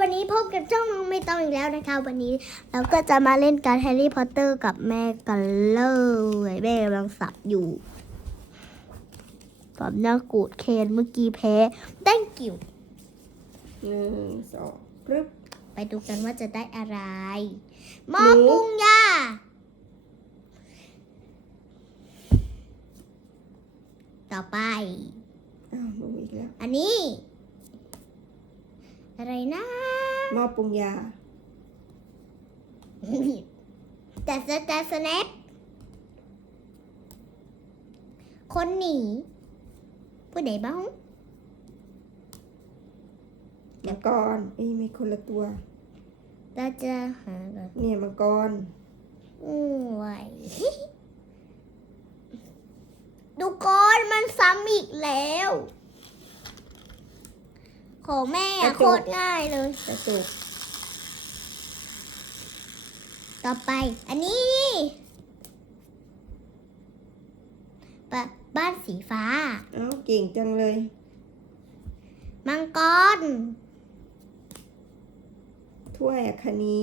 วันนี้พบกับช่องน้องไม่ต้องอีกแล้วนะคะ วันนี้เราก็จะมาเล่นการแฮร์รี่พอตเตอร์กับแม่กันเลยแม่กำลังสับอยู่สับหน้ากูดเคนเมื่อกี้แพ้ thank you หนึ่งสองกรึบไปดูกันว่าจะได้อะไรหมอหนูปรุงยาต่อไป อ้าวลงอีกแล้ว อันนี้ อะไรนะ หม้อปรุงยา แต่สแต่สแนปคนหนีผู้ใดบ้างมังกรเอ้ยไม่คนละตัว เราจะหากันเนี่ยมังกร อู้ไหวดูก่อนมันซ้ำอีกแล้ว ของแม่อะโคตรง่ายเลยกระจุกต่อไป อันนี้ปะบ้านสีฟ้า เอ้าเก่งจังเลย มังกร ถ้วยอัคนี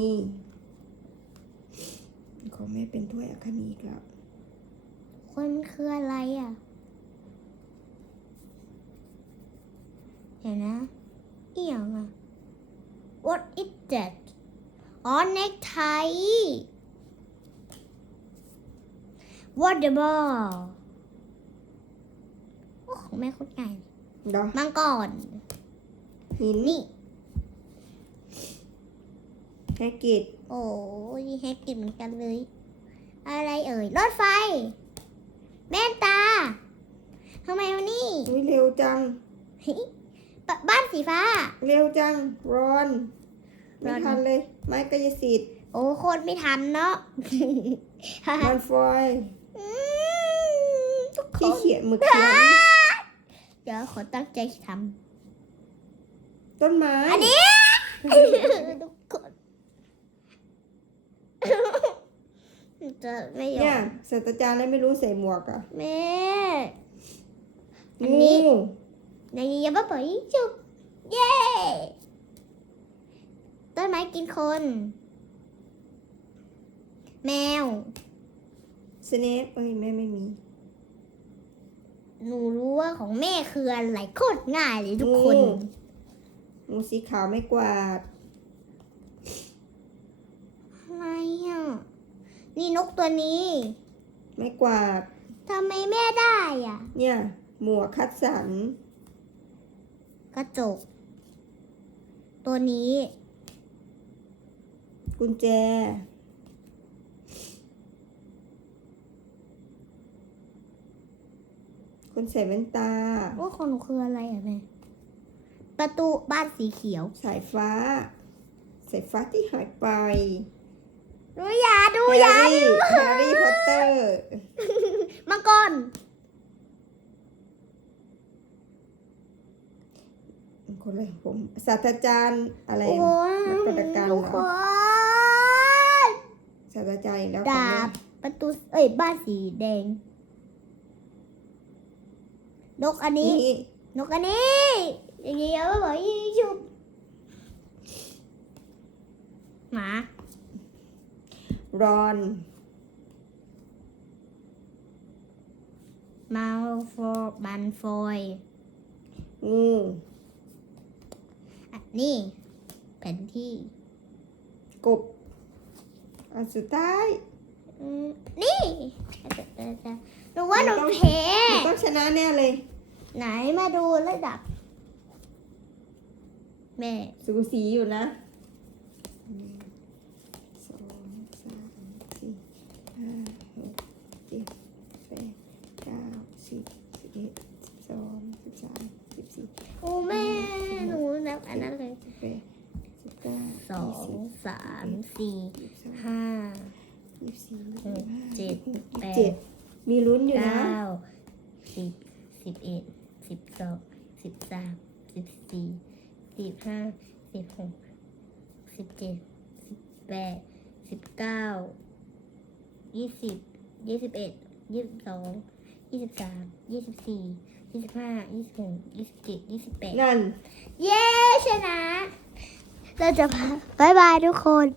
ของแม่เป็นถ้วยอัคนีอีกแล้วคนคืออะไรอะ เดี๋ยวนะ อีหยังอะ What is that อ๋อ necktie water ball โอ้ของแม่โคตรง่ายเลยเดอมังกรหินนี่ แฮกกิดโอ้ยแฮกกินเหมือนกันเลย อะไรเอ่ย รถไฟแม่นตา ทำไมวันนี้ อุ้ยเร็วจังบ บ้านสีฟ้า เร็วจังร้อนไม่ร้อนทันเลย ไม้กายสิทธิ์โอ้โคตรไม่ทันเนาะมันฟอยอืมทุกคที่นเขียนหมึกเขียนเดี๋ยวขอตั้งใจทต้นไม้ำอันนี้ทุกคนจะไม่ยอเนี่ยมศาสตราจารย์แล้วไม่รู้ใส่หมวกอะแม่อันนี้งูในนี้ยังไม่เปิดจุบเย้ต้นไม้กินคน แมว สเนปเอ้ยแม่ไม่มีหนูรู้ว่าของแม่คืออะไรโคตรง่ายเลยทุกคนงูงูสีขาวไม่กวาดอะไรอะนี่นกตัวนี้ ไม่กวาดทำไมแม่ได้อะ เนี่ย หมวกคัดสัน กระจก ตัวนี้ กุญแจ คนใส่แว่นตา ว่าของหนูคืออะไรอะแม่ ประตูบ้านสีเขียว สายฟ้า สายฟ้าที่หายไปดูอย่าดูแฮอย่าร์รี่แฮร์รี่พอตเตอร์ มังกร คนเลยผมศาสตราจารย์อะไรนักปฏิการทุกคนศาสตราจารย์อีกแล้วดาบประตูเอ้ยบ้านสีแดง นกอันนี้ นกอันนี้อย่างเงี้ยไม่บอกยี่ชุบหมารอนมาฟอบันฟอยงูอะ นี่ แผนที่ กบอันสุดท้ายอืมนี่หนูว่าหนูแพ้หนูต้องชนะแน่เลย ไหนมาดูระดับ แม่สูสีอยู่นะหนึ่งสองสามสี่ห้าหกเจ็ดแปดเก้าสิบสิบเอ็ดสิบสองสิบสามสิบสี่โอ้แม่ หนูนับอันนั้นเลย สิบแปดสิบเก้า สองสาม สี่ยี่สิบสองห้ายี่สิบสี่หกเจ็ดแปดเจ็ดมีลุ้นอยู่นะ เก้าสิบสิบเอ็ดสิบสองสิบสามสิบสี่สิบห้าสิบหกสิบเจ็ดสิบแปดสิบเก้ายี่สิบยี่สิบเอ็ดยี่สิบสองยี่สิบสามยี่สิบสี่ยี่สิบห้ายี่สิบหกยี่สิบเจ็ดยี่สิบแปด นั่น เย้ชนะ เราจะพาบายบายทุกคน